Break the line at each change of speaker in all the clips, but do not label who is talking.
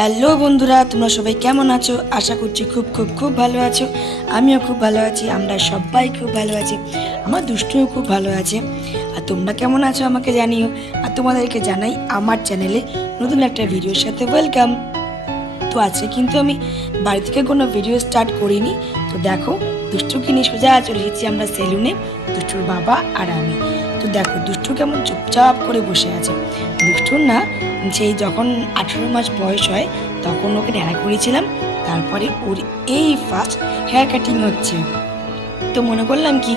Hello বন্ধুরা, তোমরা সবাই কেমন আছো? আশা করছি খুব খুব খুব ভালো আছো। আমিও খুব ভালো আছি, আমরা সবাই খুব ভালো আছি। আমার দুষ্টুও খুব ভালো আছে। আর তোমরা কেমন আছো আমাকে জানিও। আর তোমাদেরকে জানাই আমার চ্যানেলে নতুন একটা ভিডিওর সাথে ওয়েলকাম। তো আজকে কিন্তু আমি বাড়ি থেকে কোনো ভিডিও স্টার্ট করিনি। তো দেখো, দুষ্টুকে নিয়ে সোজা চলে এসেছি আমরা সেলুনে, দুষ্টুর বাবা আর আমি। তো দেখো, দুষ্টু কেমন চুপচাপ করে বসে আছে। দুষ্টুর না সেই যখন আঠেরো মাস বয়স হয়, তখন ওকে ন্যাড়া করেছিলাম তারপরে ওর এই ফার্স্ট হেয়ার কাটিং হচ্ছে। তো মনে করলাম কি,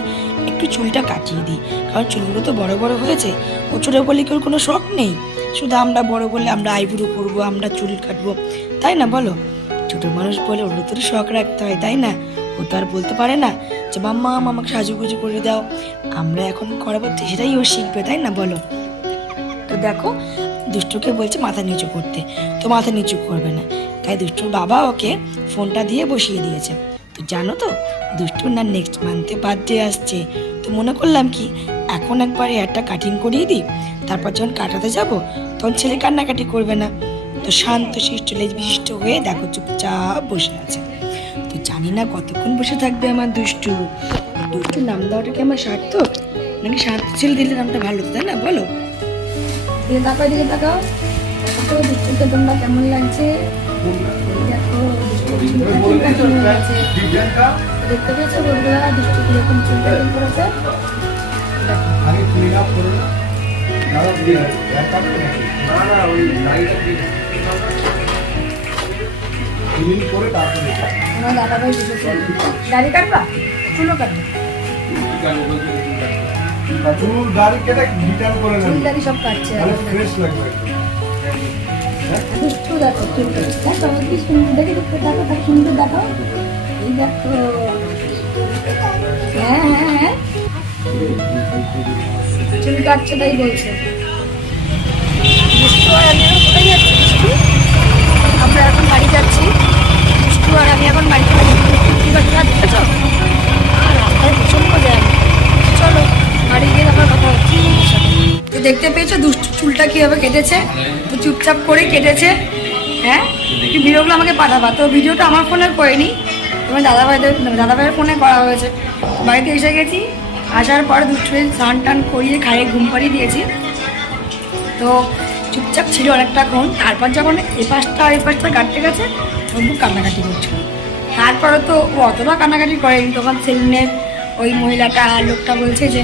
একটু চুলটা কাটিয়ে দিই, কারণ চুলগুলো তো বড় বড় হয়েছে। ও ছোটো বলে কি ওর কোনো শখ নেই? শুধু আমরা বড় বললে আমরা আইব্রো করব, আমরা চুল কাটবো, তাই না বলো? ছোটো মানুষ বলে ওর তো শখ রাখতে হয়, তাই না? ও তো আর বলতে পারে না যে, মাম্মা আমাকে সাজুগুজু করে দাও। আমরা এখন করাবো সেটাই ও শিখবে, তাই না বলো? তো দেখো, দুষ্টুকে বলছে মাথা নিচু করতে। তো মাথা নিচু করবে না। তাই দুষ্টুর বাবা ওকে ফোনটা দিয়ে বসিয়ে দিয়েছে। তো জানো তো দুষ্টুর না নেক্সট মান্থে বার্থডে আসছে। তো মনে করলাম কি, এখন একবার হেয়ারটা কাটিং করিয়ে দিই, তারপর যখন কাটাতে যাব, তখন ছেলে কান্নাকাটি করবে না। তো শান্ত, শিষ্ট লেজ বিশিষ্ট হয়ে দেখো চুপচাপ বসে আছে। তো জানি না কতক্ষণ বসে থাকবে আমার দুষ্টু। দুষ্টুর নাম দেওয়াটা কি আমার সার্থক? নাকি শান্ত ছেলে দিলে নামটা ভালো তাই না? বলো।
দিকে তাকাও দিকে তাকাও। তো দুষ্টুকে তোমরা কেমন লাগছে? দেখো চলে দেখতে পেয়েছ বন্ধুরা? দুষ্টু কীরকম চুল করেছে
আগে ক্লিন আপ দিয়ে না না করে তারপরে
আমার দাদা ভাই বসেছে কাটবা? চুলও কাটবা?
চুল দাড়ি কেটে রিটার্ন করে নেন।
চুল দাড়ি সব কাটছে।
তাহলে ফ্রেশ লাগবে
দুষ্টু দেখো চুল দেখো কি সুন্দর দেখে দেখো দেখো তাকে সুন্দর দেখো। এই দেখো। হ্যাঁ হ্যাঁ হ্যাঁ। চুল কাটছে তাই বলছে। দুষ্টু আর আমি কোথায় যাচ্ছি দুষ্টু আমরা এখন বাড়ি যাচ্ছি। দুষ্টু আর আমি এখন বাড়ি চলে যাচ্ছি। কি বাড়ি দেখেছ আর রাস্তায় প্রচণ্ড জ্যাম চলো। বাড়ি গিয়ে তারপর কথা হচ্ছে। তো দেখতে পেয়েছ দুষ্টু চুলটা কীভাবে কেটেছে? তো চুপচাপ করে কেটেছে। হ্যাঁ? একটু ভিডিওগুলো আমাকে পাঠাবা। তো ভিডিওটা আমার ফোনে করিনি। তোমার দাদাভাইদের দাদাভাইয়ের ফোনে করা হয়েছে। বাড়িতে এসে গেছি। আসার পর দুষ্টু স্নান টান করিয়ে খাইয়ে ঘুম পাড়িয়ে দিয়েছি। তো চুপচাপ ছিল অনেকটাক্ষণ তারপর যখন এ পাশটা এ পাশটা কাটতে গেছে, তবু কান্নাকাটি করছিল তারপরে তো ও অতটা কান্নাকাটি করেনি। তখন সেলুনের ওই মহিলাটা লোকটা বলছে যে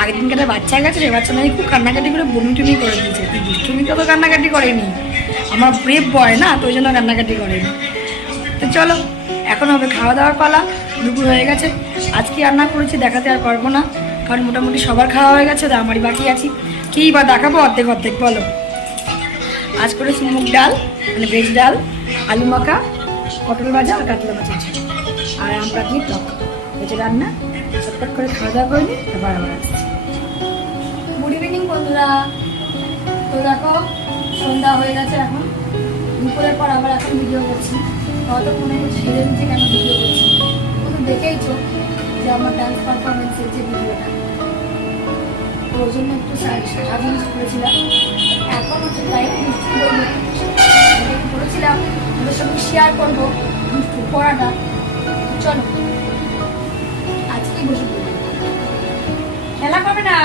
আগের দিনকে একটা বাচ্চা গেছে সে বাচ্চা নাকি খুব কান্নাকাটি করে বমি টুমি করে দিয়েছে। তুই দুষ্টুমিকে তো কান্নাকাটি করেনি। আমার ব্রেভ বয় না, তো ওই জন্য কান্নাকাটি করেনি। তো চলো, এখন হবে খাওয়া দাওয়ার পালা, দুপুর হয়ে গেছে। আজকে রান্না করেছি, দেখাতে আর পারব না, কারণ মোটামুটি সবার খাওয়া হয়ে গেছে, তো আমারই বাকি আছি। কী বা দেখাবো অর্ধেক অর্ধেক, বলো। আজ করেছি মুগ ডাল মানে ভেজ ডাল, আলু মাখা, পটল ভাজা আর কাতলা ভাজা আর আমরা দিয়ে টক। রান্না, চটপট করে খাওয়া দাওয়া করে নিই তারপর আসছি। গুড ইভিনিং বন্ধুরা। তো দেখো সন্ধ্যা হয়ে গেছে এখন। দুপুরের পর আবার এখন ভিডিও করছি। হয়তো কোনো সেরে দিচ্ছে কেন ভিডিও করছি? তুমি দেখেইছো যে আমার ডান্স পারফরমেন্সের যে ভিডিওটা তো ওই জন্য একটু সাজুজ করেছিলাম। এখন হচ্ছে টাইম করেছিলাম। ওদের সঙ্গে শেয়ার করব পড়াটা চলো আজকে বসে খেলা করবে না।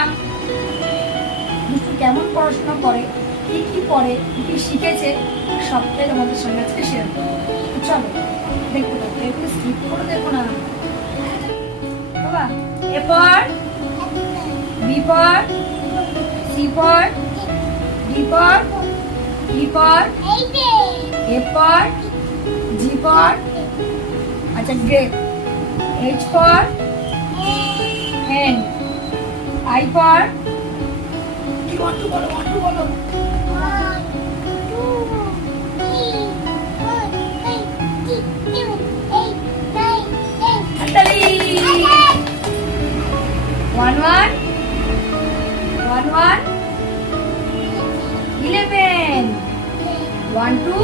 কেমন পড়াশোনা করে, কি কি পড়ে, কি শিখেছে, সবটাই তোমাদের সঙ্গে আজকে শেয়ার করব। চলো, দেখতে থাকো এগুলো স্কিপ করে দেখো না। বাবা এরপর B for C for D for E for A for G for আচ্ছা grape H for hen I for কি ওয়ান টু বলো ওয়ান টু বলো হাততালি one one one one eleven one two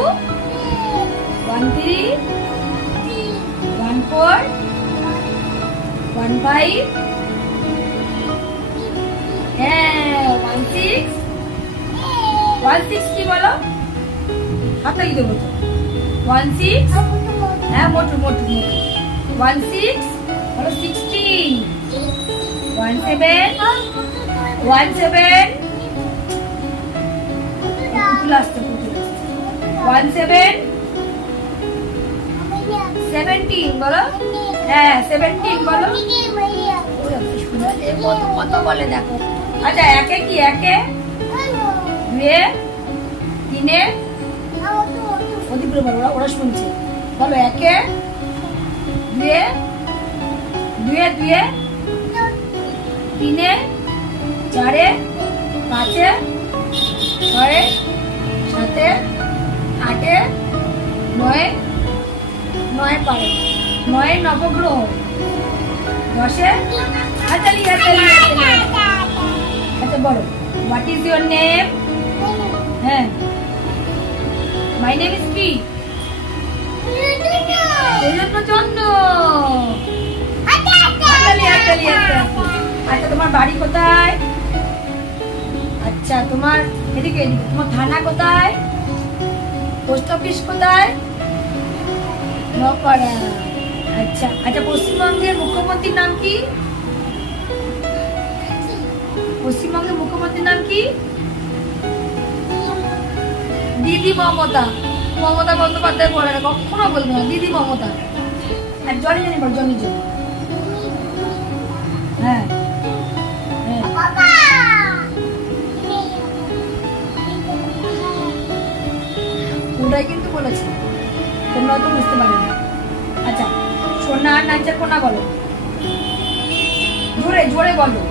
one three হ্যাঁ one six one six বলো? হাততালি দেবো? One six হ্যাঁ মোটু মোটু ওয়ান সিক্স বলো sixteen one seven one seven পুতুল ওয়ান সেভেন সেভেন্টিন বলো? হ্যাঁ সেভেন্টিন বলো? কত বলে দেখো। আচ্ছা একে কি, একে? দুয়ে, তিনে? বলো ওরা ওরা শুনছে। বলো, একে? দুয়ে? দুয়ে দুয়ে? তিনে? চারে? পাঁচে? ছয়ে? সাতে? আটে? নয়ে? নয় পারে নয় নবগ্রহ। দশে? হাতালি হাতালি হাতালি আচ্ছা বলো। হোয়াট ইজ ইউর নেম হ্যাঁ। মাই নেম ইজ কি? হাতালি আচ্ছা তোমার বাড়ি কোথায়? আচ্ছা তোমার এদিকে তোমার থানা কোথায়? পোস্ট অফিস কোথায়? আচ্ছা আচ্ছা পশ্চিমবঙ্গের মুখ্যমন্ত্রীর নাম কি? পশ্চিমবঙ্গের মুখ্যমন্ত্রীর নাম কি? দিদি মমতা। মমতা বন্দ্যোপাধ্যায় বলে না কখনো বলবে না, দিদি মমতা। আর জনি জানি বল, জনি জনি। হ্যাঁ হ্যাঁ। ওটাই কিন্তু বলেছে। তোমরা তো বুঝতে পারবে না। আচ্ছা সোনা আর নাচের কোনা বলো। জোরে জোরে বলো।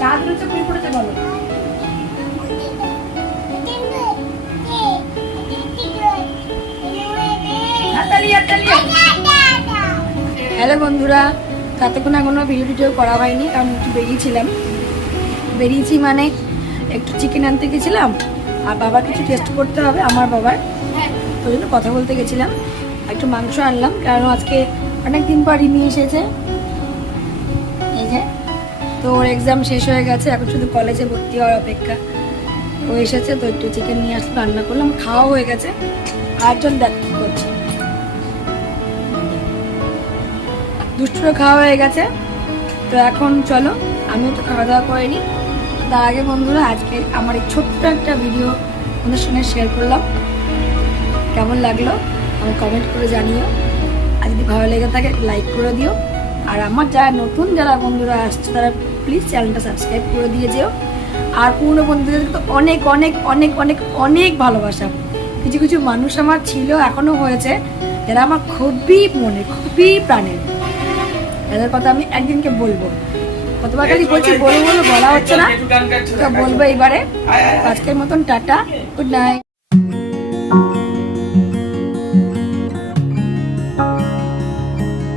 চাঁদ রয়েছে কুড়ি পড়েছে বলো হ্যালো বন্ধুরা ততক্ষণ এখনও ভিডিও টিডিও করা হয়নি কারণ একটু বেরিয়েছিলাম। বেরিয়েছি মানে একটু চিকেন আনতে গেছিলাম। আর বাবার কিছু টেস্ট করতে হবে আমার বাবার। তো জন্য কথা বলতে গেছিলাম, একটু মাংস আনলাম, কারণ আজকে অনেক দিন পর রিমি এসেছে। এই যে, তো ওর এক্সাম শেষ হয়ে গেছে, এখন শুধু কলেজে ভর্তি হওয়ার অপেক্ষা। ও এসেছে, তো একটু চিকেন নিয়ে আসলে, রান্না করলাম খাওয়া হয়ে গেছে। আরেকজন দেখ কি করছে। দুষ্টুরও খাওয়া হয়ে গেছে। তো এখন চলো, আমিও তো খাওয়া দাওয়া করিনি তার আগে বন্ধুরা, আজকে আমার এই ছোট্ট একটা ভিডিও তোমাদের সঙ্গে শেয়ার করলাম। কেমন লাগল আমি কমেন্ট করে জানিও। আর যদি ভালো লেগে থাকে লাইক করে দিও। আর আমার যারা নতুন, যারা বন্ধুরা আসছে, তারা প্লিজ চ্যানেলটা সাবস্ক্রাইব করে দিয়ে যেও। আর পুরনো বন্ধুদের তো অনেক অনেক অনেক অনেক অনেক ভালোবাসা। কিছু কিছু মানুষ আমার ছিল এখনও হয়েছে, যারা আমার খুবই মনে, খুবই প্রাণের তাদের কথা আমি একদিনকে বলব। কতবার খালি বলছি বলব বলা হচ্ছে না। বলব এবারে। আজকের মতন টাটা গুড নাইট।